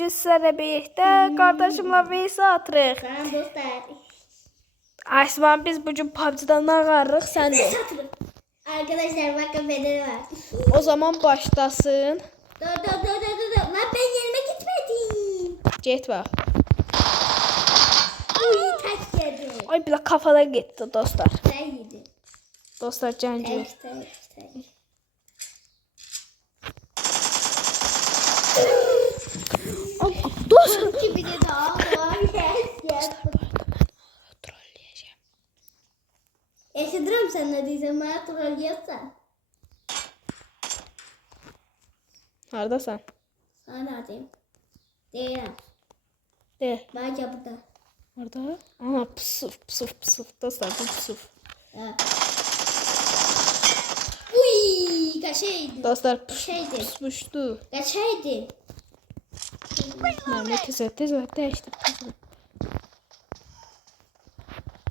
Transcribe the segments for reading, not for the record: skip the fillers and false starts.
bugün sizlərlə birlikdə qardaşımla vs atırıq. Salam dostlar. Aysman, biz bugün PUBG-dan ağarırıq, sən də. Arkadaşlar bakın bedeli var. O zaman başlasın. Dur. Lan ben yerime gitmedim. Get bax. Uy taş yedim. Ay, bir kafada getdi dostlar. Sen yedin. Dostlar, cəncə. Tek. Dostlar. Bir de daha var. Yes. Trolləyəcəm. Eşidirim sen ne diysen bana trollüyorsan. Hardasan? Sana diyeyim. Değilim. De. Bence burada. Harda? Aha, pısıf. Dostlar, bu pısıf. Ha. Uy kaçaydı. Dostlar, Şeydi. pısmışdı. Kaçaydı. Məhəmməd tez var, dəyişdir.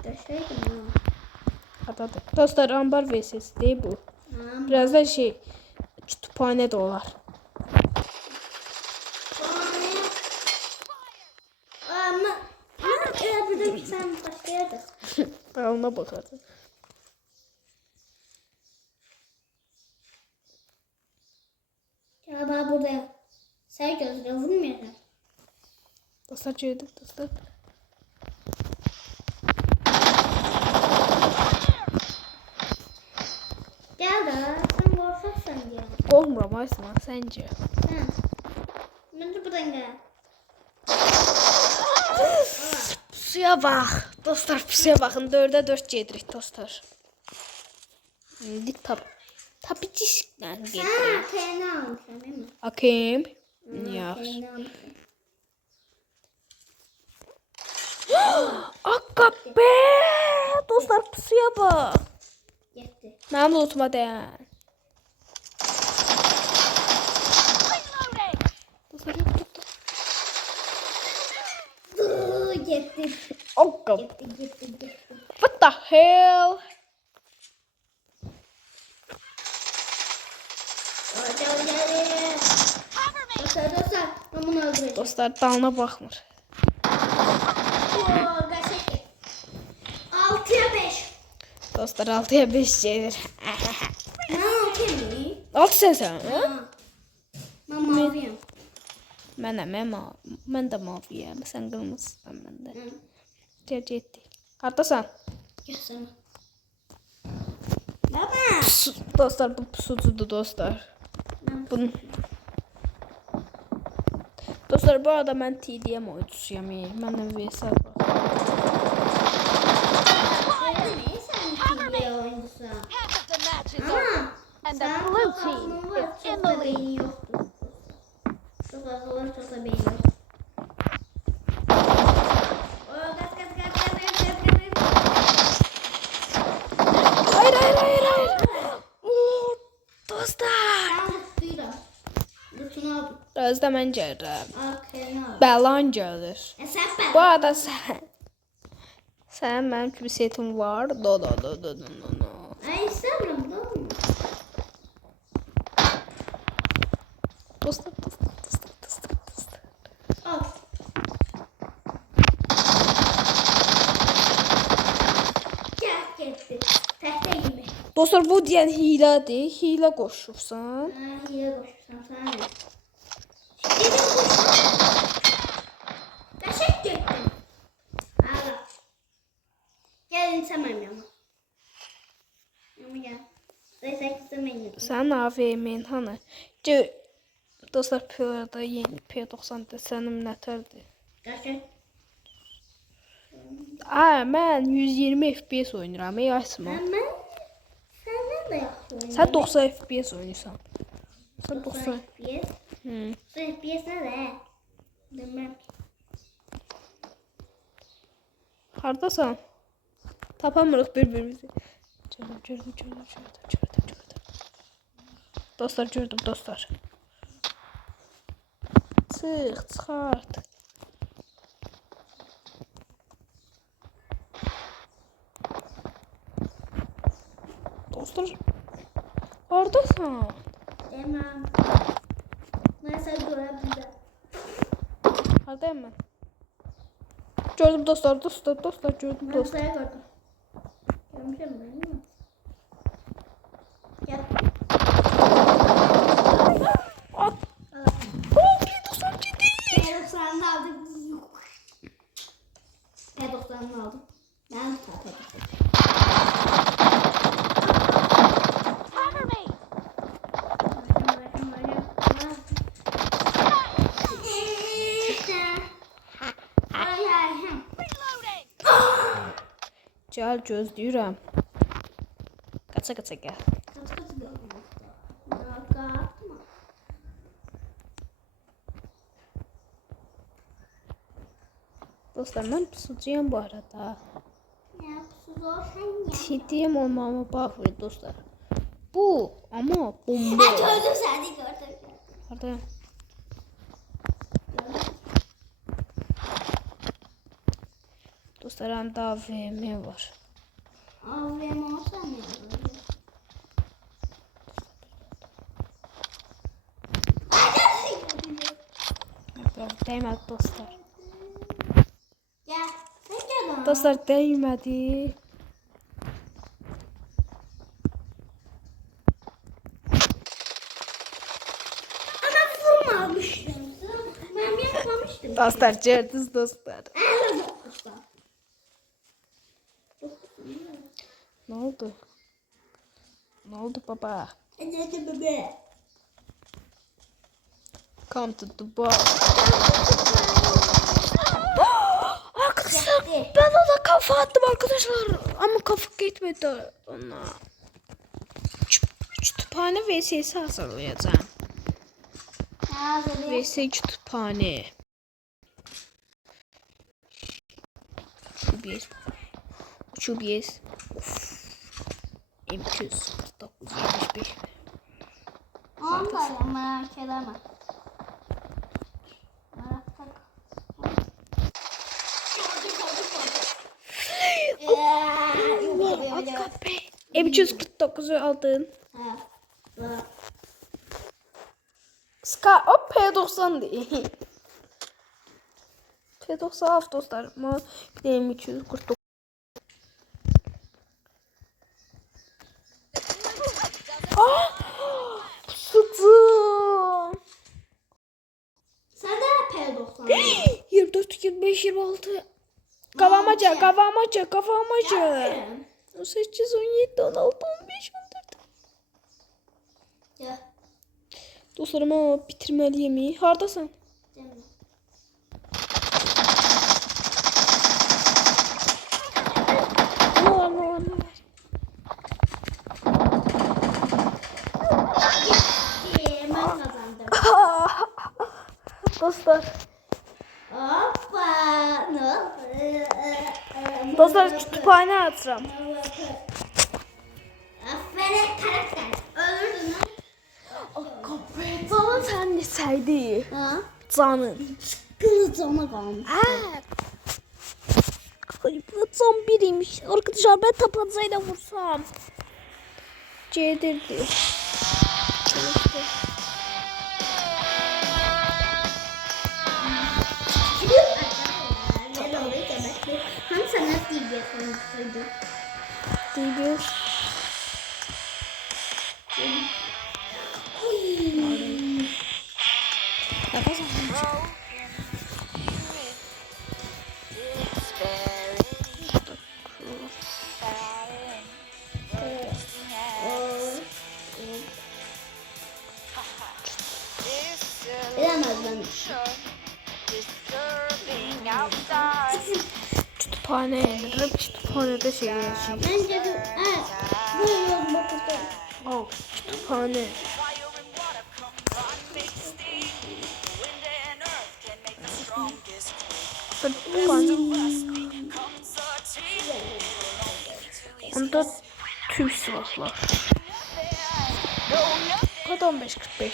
Kaçaydı mı? Hardadır? Dostlar, ambar vs deyil bu. Birazdan kütüphane de olar. Ama burada sen başlayacak. Alına bakardı. Ya ben buradayım. Sen gözüne vurmayacağım. Dostlar, gördük dostlar. Gel de sen korkaksan gel. Qorxmuram Aysman, səncə. Ha. Ben de buradan gel. Pusuya bax. Dostlar, pusuya baxın. 4-ə 4 gedirik dostlar. İndi tapiçiklə Ha, gedirik. peyni almışım değil mi? Akim. Yaxşı. Peyni almışım. Akka be! Dostlar, pusuya bax. Yetti. Mənim lootuma dəyən. Dostlar, yox. Yetti. Akka. Yetti. What the hell? Dostlar, ben bunu öldüreceğim. Dostlar, dalına baxmır. Oo, gerçek. 6'ya 5. Dostlar, 6'ya 5 gelir. Ne yapayım? 6 sənsən, hə? Ben maviyim. Mən də maviyəm. Sən qırmızısan, mən də. Getdik. Hardasan? Görsene. Baba. Dostlar, bu pusucudur dostlar. Bunun. Dostlar, bu arada mən TDM oyuncusuyam. Mənlə vs var. Half of the match is over, and the blue team is in the lead. Çok da beyin yok. Gaz. Hayır. Dostlar. Ben mutluyum. Lütfen aldım. Özdə mən gəlirəm. Aferin aldım. Bəlan gəlir. Sen ben. Bu arada sən mənim kimi setim var. No. Ay istemiyorum. Doğru mu? Dostlar. Al. Gitti. Tehte gibi. Dostlar, bu deyən hilədir. Hilə qoşursan. Hile koşursam sana ne? Dedim koşursam. Taşak gittim. Al. Gel insemem ama. Ama gel. Sayısak istemeyin. Sənin AVM-in hanı? Dostlar, P-da yeni P90 desənim nətərdir? Taşak. Mən 120 FPS oynayıram, Aysman. Ama senden de yapıyorum. Sən 90 FPS oynayırsan. Sən 90. FPS. Hı. Su FPS ne de? Bilmem ki. Hardasan? Tapamırıq bir-birimizi. Gördüm. Dostlar, gördüm dostlar. Çıxart. Dostlar, hardasan? Demem. Nasıl görebilirim? Hardayım ben? Gördüm dostlar gördüm dostlar. Dostları gördüm. Görmüşüm ben değil mi? Gel. At. Oh, dostlar ciddi. P90'ını aldım. P90'ını aldım. Ben tutamadım. Cover me. Reloading. Gel gözləyirəm. Qaça gel. Dostlar mən pusucuyum bu arada. Ciddiyim olmama baxmayın dostlar. Bu ama bomba. Gördüm seni gördüm. Hardayım? Dostlar hem daha VM var. AVM olsa ne olur? Değmədi dostlar. Gel. Ne gel? Dostlar değmədi. Ama vurmamıştım. Ben yapmamıştım. Dostlar gördünüz dostlar. Ne oldu? Ne oldu baba? Hadi bebe. Come to the bar. Arkadaşlar ben ona kafa attım arkadaşlar. Ama kafa gitmedi ona. Kütüphane VS'si hazırlayacağım. VS kütüphane. Çubies. M249 Onda ya merak edemem. M249'u aldın. Ska o P90 değil. P90 alt dostlar ama bir de M249. Pusucu. Sen de P90. 24, 25, 26. Kavamaca. 18, 17, 16, 15, 14. Ya. Dostlarım ama bitirmeliyim. Hardasın? Ne var? Ben kazandım. Dostlar. Hoppa. Ne? Dostlar kütüphane açacağım. Aferin karakter. Öldürdün lan. Canın sen neseydi? Ha? Canın. Kılıcıma kalmış. Ay bu can biriymiş. Arkadaşlar ben tabancayla vursam. C'dirdi. Hani sen nasıl DBS oynasaydın? DBS. Bilemezdim. Kütüphanede şey yaşayayım. Bence de evet. Böyle olmak istedim. Al kütüphane. Onda tüm silahlar. Kod 1545.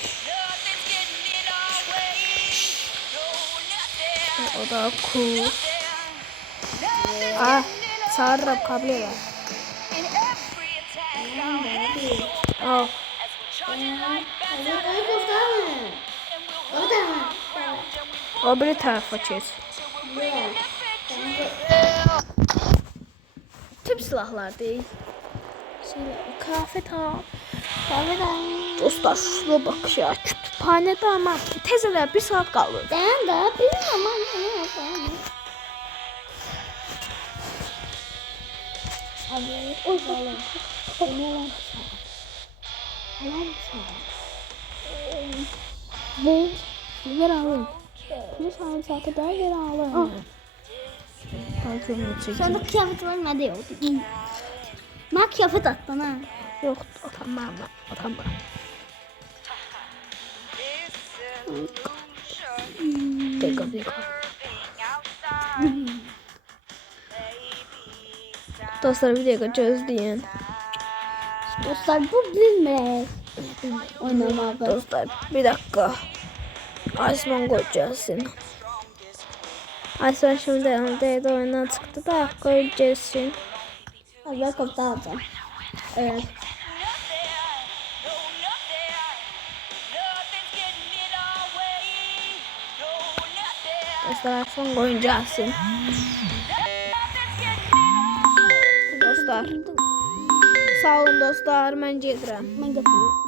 O da cool. Çağırırım kabul eder. Al. Hadi göster mi? O da mı? O biri tarafa kes. Tüm silahlar değil. Kıyafet al. Dostlar şuna bak ya. Kütüphanede ama teyzeler bir saat kalır. Ben de bilmiyorum. Abi o zaman. Ver alın. Bu saate kadar ver alın. Kalkıyorum çekin. Sonra kıyafet var mı? Hadi yok. Ben kıyafet at bana. Yok utanmam ben. Utanmam. Deka. Dostlar bir dakika çözdüğün. Dostlar bu bilmez. Oynamağı. Dostlar bir dakika. Asman koyacağız seni. Asman şimdi yanındaydı oyundan çıktı da koyacağız seni. Hadi ben kaptan alacağım. Evet. Dostlar Asman koyacağız seni. Dostlar. Sağ olun dostlar. Ben gedirəm. Ben kapıyorum.